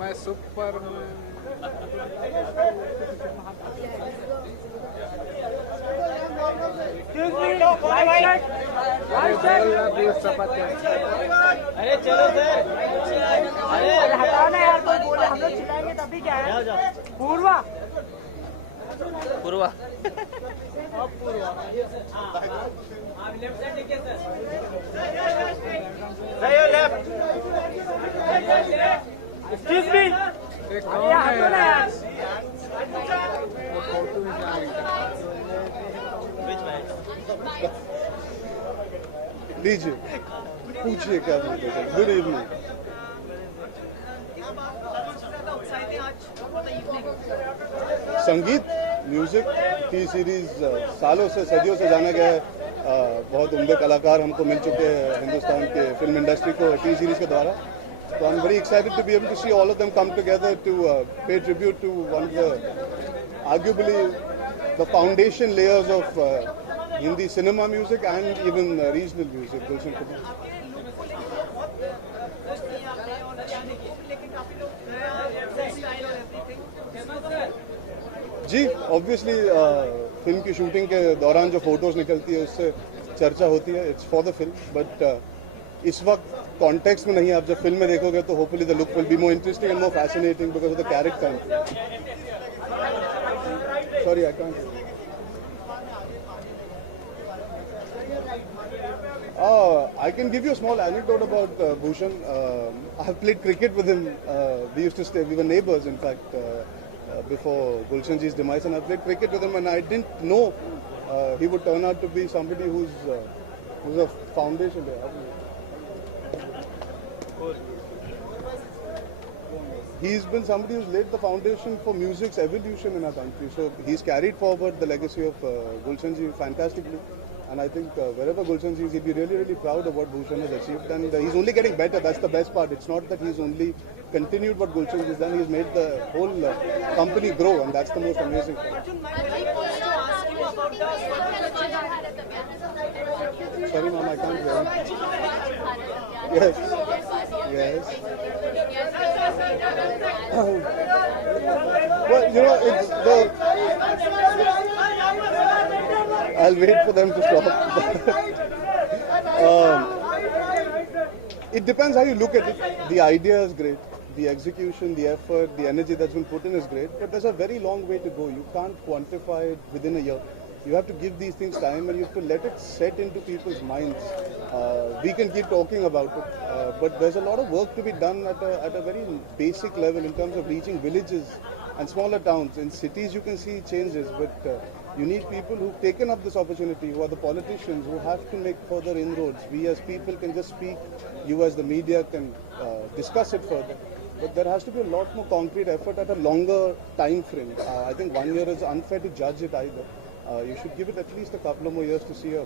मैं सुपर अरे चलो सर, अरे हटाओ ना यार, कोई बोले हम लोग चिल्लाएंगे तभी क्या है। पूर्वा पूर्वा एक्सक्यूज मी, कौन हटो ना यार। लीजिए पूछिए क्या बोलते हैं। Good evening. संगीत म्यूजिक टी सीरीज सालों से सदियों से जाना गया है। बहुत उम्दे कलाकार हमको मिल चुके हैं हिंदुस्तान के फिल्म इंडस्ट्री को टी सीरीज के द्वारा। So I'm very excited to be able to see all of them come together to pay tribute to one of the arguably the foundation layers of Hindi cinema music and even regional music, Gulshan Kumar. Ji obviously film की shooting के दौरान जो photos निकलती है उससे चर्चा होती है। It's for the film, but इस वक्त कॉन्टेक्स्ट में नहीं है। आप जब फिल्म में देखोगे तो hopefully the look will be more interesting and more fascinating because of the character. Sorry I can't. I can give you a small anecdote about Bhushan. I have played cricket with him. We used to stay. We were neighbors, in fact, before Gulshanji's demise. And I played cricket with him, and I didn't know he would turn out to be somebody who's a foundation there. He's been somebody who's laid the foundation for music's evolution in our country. So he's carried forward the legacy of Gulshanji fantastically. And I think wherever Gulshanji is, he'll be really, really proud of what Bhushan has achieved. And he's only getting better. That's the best part. It's not that he's only continued what Gulshanji has done. He's made the whole company grow, and that's the most amazing thing. Sorry, Mom, I can't hear you. Yes. Yes. Well, you know, it's the... I'll wait for them to stop. It depends how you look at it. The idea is great. The execution, the effort, the energy that's been put in is great. But there's a very long way to go. You can't quantify it within a year. You have to give these things time and you have to let it set into people's minds. We can keep talking about it, but there's a lot of work to be done at a very basic level in terms of reaching villages and smaller towns. In cities you can see changes, but you need people who've taken up this opportunity, who are the politicians, who have to make further inroads. We as people can just speak, you as the media can discuss it further. But there has to be a lot more concrete effort at a longer time frame. I think 1 year is unfair to judge it either. You should give it at least a couple of more years to see a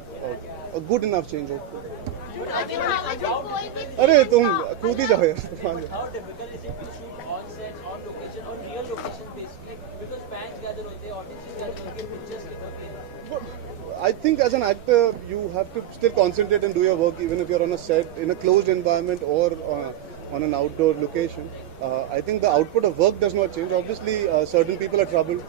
good enough change. अरे तुम कूद ही जाओ यार। How difficult is it to shoot on set, on location, on real location basically? Because fans gather होते हैं, audiences gather होते हैं, pictures gather. I think as an actor, you have to still concentrate and do your work, even if you're on a set, in a closed environment or on an outdoor location. I think the output of work does not change. Obviously, certain people are troubled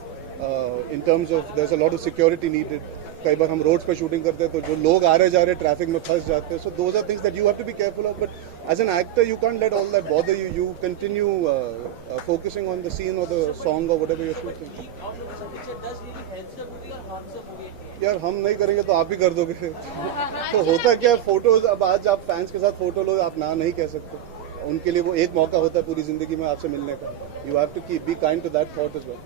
in terms of there's a lot of security needed. कई बार हम roads पे shooting करते हैं तो जो लोग आ रहे जा रहे ट्रैफिक में फंस जाते हैं. So those are things that you have to be careful of. But as an actor, you can't let all that bother you. You continue focusing on the scene or the song or whatever you're shooting. यार हम नहीं करेंगे तो आप ही कर दोगे. तो होता क्या है, फोटोज अब आज आप फैंस के साथ फोटो लो, आप ना नहीं कह सकते. उनके लिए वो एक मौका होता है पूरी जिंदगी में आपसे मिलने का. You have to be kind to that thought as well.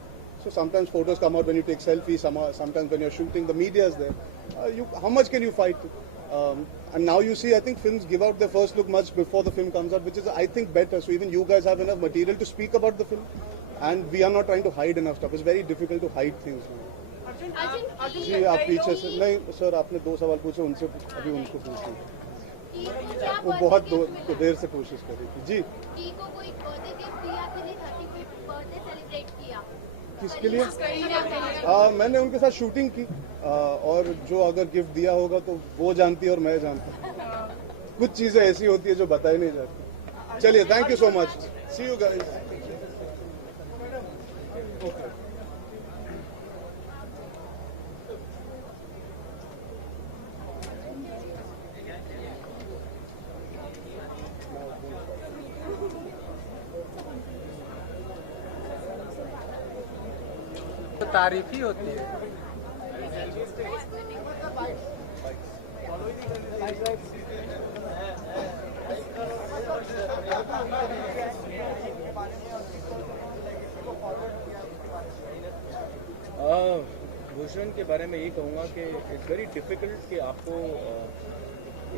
So sometimes photos come out when you take selfies, sometimes when you're shooting, the media is there. How much can you fight? And now you see, I think films give out their first look much before the film comes out, which is, I think, better. So even you guys have enough material to speak about the film, and we are not trying to hide enough stuff. It's very difficult to hide things. जी आप पीछे से नहीं sir, आपने 2 सवाल पूछे, उनसे अभी उनको पूछिए. वो बहुत देर से कोशिश कर रही थी. जी किसके लिए? मैंने उनके साथ शूटिंग की और जो अगर गिफ्ट दिया होगा तो वो जानती है और मैं जानता हूँ। कुछ चीजें ऐसी होती है जो बताई नहीं जाती। चलिए, thank you so much, see you guys. तो तारीफ ही होती है। भूषण के बारे में ये कहूँगा कि इट्स वेरी डिफ़िकल्ट कि आपको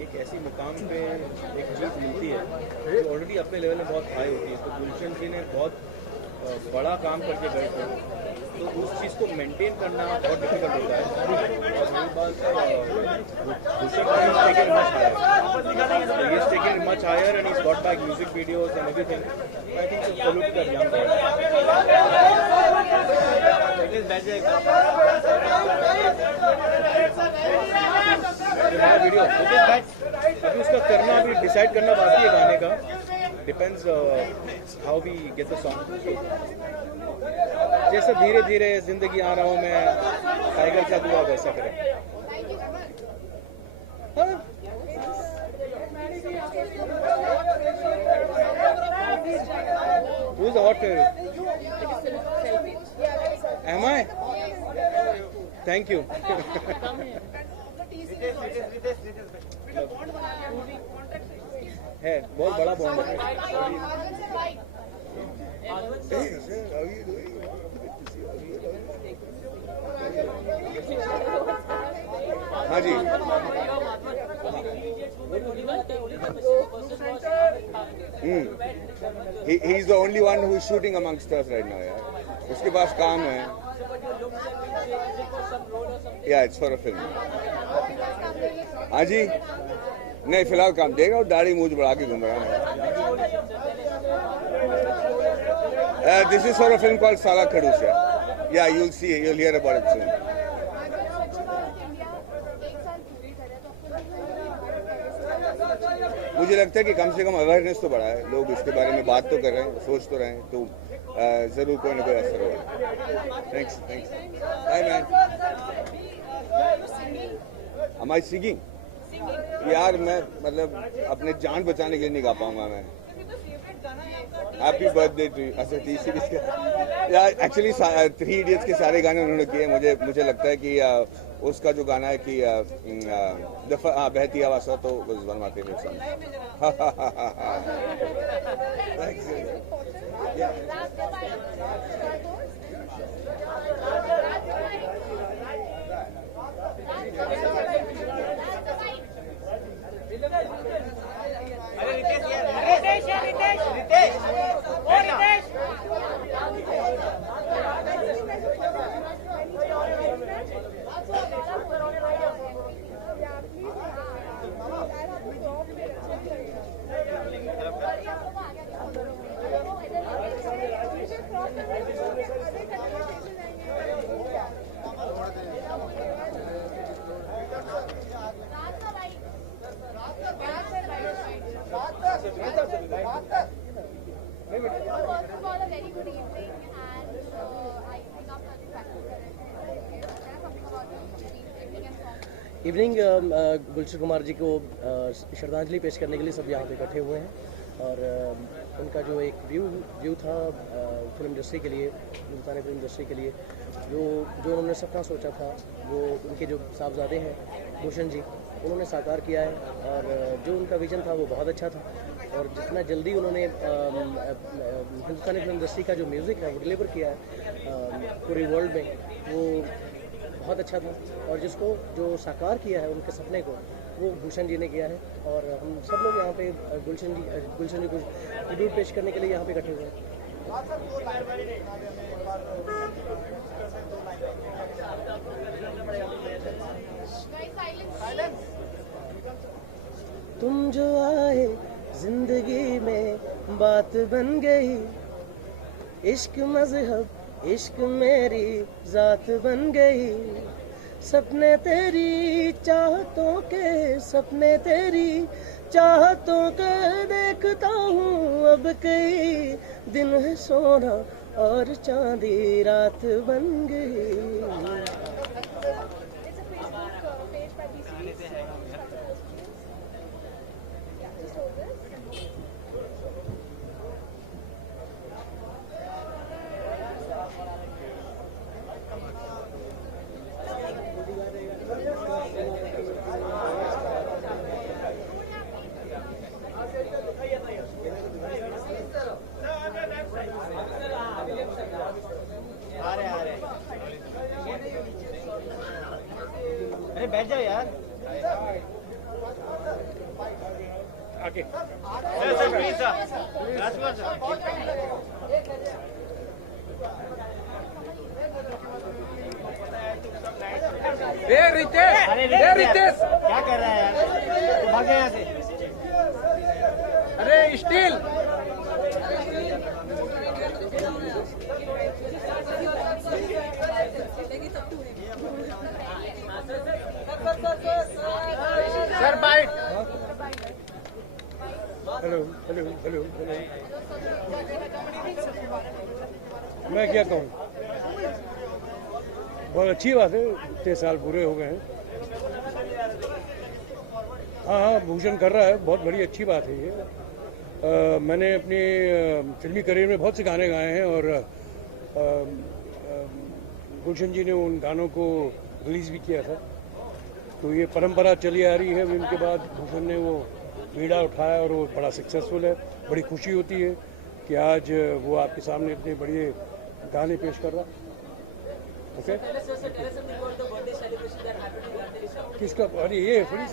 एक ऐसी मुकाम पे एक चीज़ मिलती है जो ऑलरेडी अपने लेवल में बहुत हाई होती है। तो भूषण जी ने बहुत बड़ा काम करके गए थे, तो उस चीज़ को मेंटेन करना बहुत डिफिकल्ट होता है। और मेरी बात Bhushan is taken much higher and is got back music videos and everything. I think salute कर यंग वीडियो। अभी उसका करना, अभी डिसाइड करना बाकी है गाने का। Depends how we get the song. जैसे धीरे धीरे जिंदगी आ रहा हूँ मैं, टाइगर का दुआ वैसा करें। Who's the hot Am I? Thank you. है बहुत बड़ा बॉन्ड है। हाँ जी, he is the only one who is shooting amongst us right now यार। उसके पास काम है। Yeah, it's for a film। हाँ जी, नहीं फिलहाल काम देगा और दाढ़ी मूंछ बढ़ा के घूम रहा है। This is for a film called Sala Khadusya। Yeah, you'll hear about it soon। मुझे लगता है कि कम से कम अवेयरनेस तो बढ़ा है, लोग इसके बारे में बात तो कर रहे हैं, सोच तो रहे हैं, तो जरूर कोई ना कोई असर होगा। Thanks. Hi man, am I singing? यार मैं मतलब अपने जान बचाने के लिए नहीं गा पाऊंगा मैं। Happy birthday to you. अच्छा, तीसरी यार एक्चुअली 3 इडियट्स के सारे गाने उन्होंने किए। मुझे लगता है कि उसका जो गाना है कि दफा बहती आवाज़ तो was one of my favorite songs। Evening Gulshan Kumar ji को श्रद्धांजलि पेश करने के लिए सब यहाँ पे इकट्ठे हुए हैं और उनका जो एक व्यू था फिल्म इंडस्ट्री के लिए, हिंदुस्तानी फिल्म इंडस्ट्री के लिए, जो उन्होंने सपना सोचा था, वो उनके जो साहबजादे हैं भूषण जी, उन्होंने साकार किया है। और जो उनका विजन था वो बहुत अच्छा था और जितना जल्दी उन्होंने हिंदुस्तानी फिल्म इंडस्ट्री का जो म्यूज़िक है वो डिलीवर किया है पूरी वर्ल्ड में, वो बहुत अच्छा था। और जिसको जो साकार किया है उनके सपने को, वो भूषण जी ने किया है। और हम सब लोग यहाँ पे गुलशन जी को ट्रिब्यूट पेश करने के लिए यहाँ पे इकट्ठे हुए हैं। तुम जो आए जिंदगी में बात बन गई, इश्क मजहब इश्क मेरी जात बन गई, सपने तेरी चाहतों के, सपने तेरी चाहतों के देखता हूँ अब कई दिन है सोना और चांदी रात बन गई। अरे बैठ जाओ यार। आगे sir please sir, Rajkumar sir. Ritesh, Ritesh, क्या कर रहा है यार? तो भाग गया यहाँ से। अरे steel. Sir bite. Hello hello hello hello, मैं क्या कहूँ, बहुत अच्छी बात है, इतने साल पूरे हो गए हैं। हाँ, भूषण कर रहा है, बहुत बड़ी अच्छी बात है ये। मैंने अपनी फिल्मी करियर में बहुत से गाने गाए हैं और गुलशन जी ने उन गानों को रिलीज़ भी किया था, तो ये परंपरा चली आ रही है। उनके बाद भूषण ने वो बीड़ा उठाया और वो बड़ा सक्सेसफुल है। बड़ी खुशी होती है कि आज वो आपके सामने इतने बड़े गाने पेश कर रहा। ओके, किसका? अरे ये थोड़ी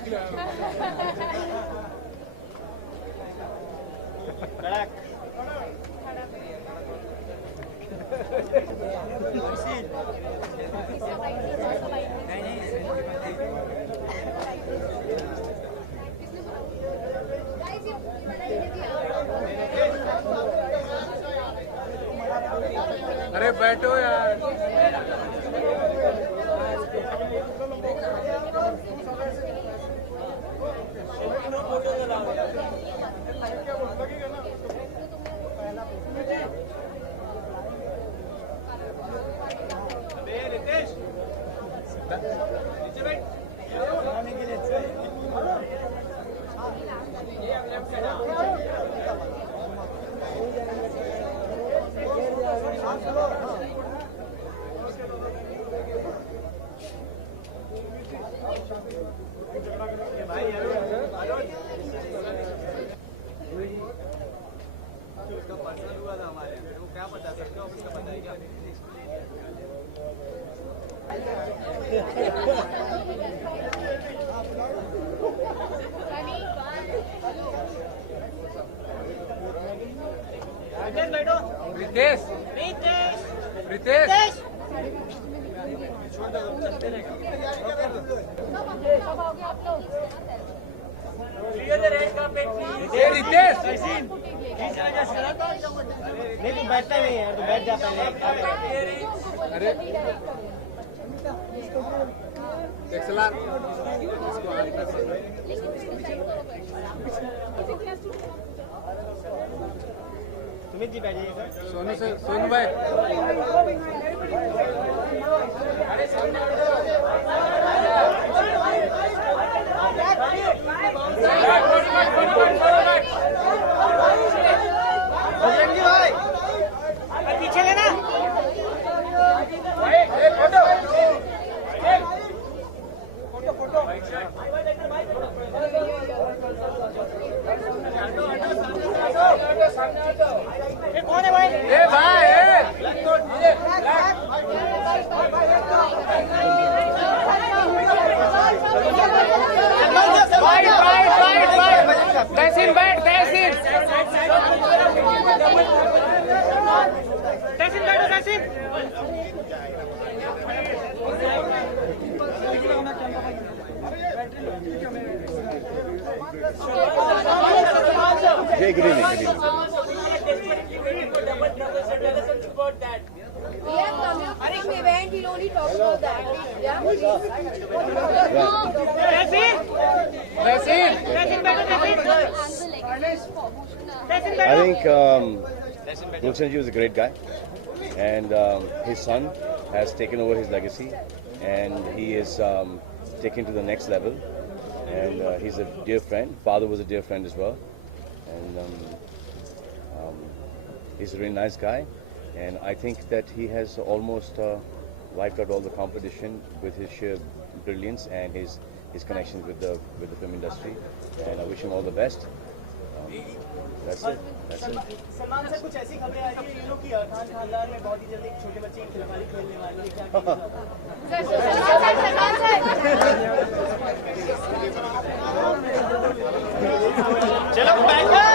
अरे बैठो यार। रितेश, रितेश, रितेश, नहीं तू बैठता नहीं है, तू बैठ जाता है। अरे एक्सलान इसको आगे कर सकते हैं। सुमित जी बैठ जाइए सर। सोनू से सोनू भाई। बजरंगी भाई पीछे लेना। कौन है भाई? ए भाई, तहसीन बैठ, तहसीन बैठो तहसीन। Jay, good evening. Good evening. We have come here from event. He'll only talk about that. Yeah, please. I think Gulshan ji was a great guy, and his son has taken over his legacy, and he is taken to the next level. And he's a dear friend. Father was a dear friend as well, and he's a really nice guy. And I think that he has almost wiped out all the competition with his sheer brilliance and his connections with the film industry. And I wish him all the best. That's it. That's it. Salman sir कुछ ऐसी खबरें आ रही है ये लोग कि खान खानदान में बहुत ही जल्दी एक छोटे बच्चे की खिलवाड़ी खेलने वाली है क्या Sir,